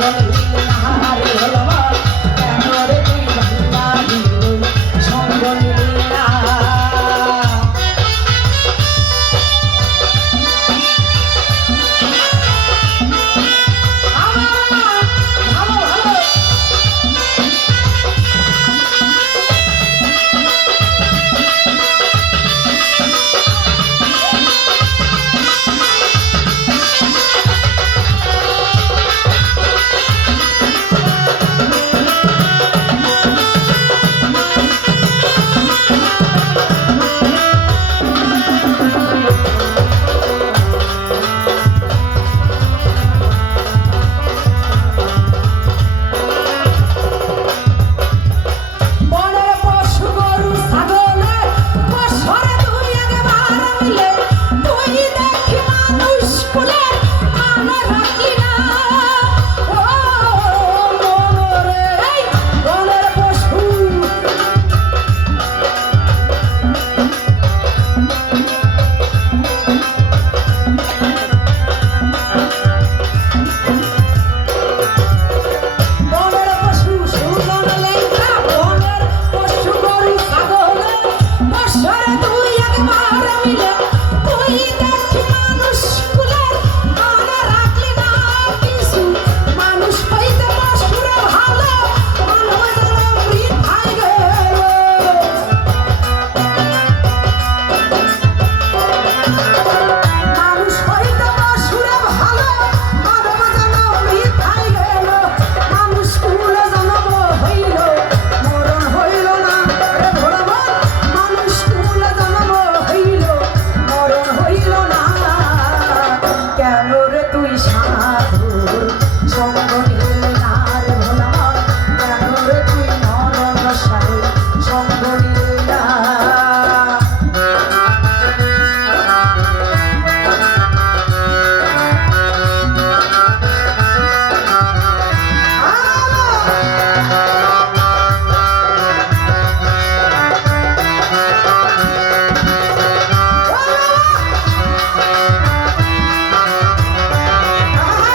রে তুই সাধু সঙ্গ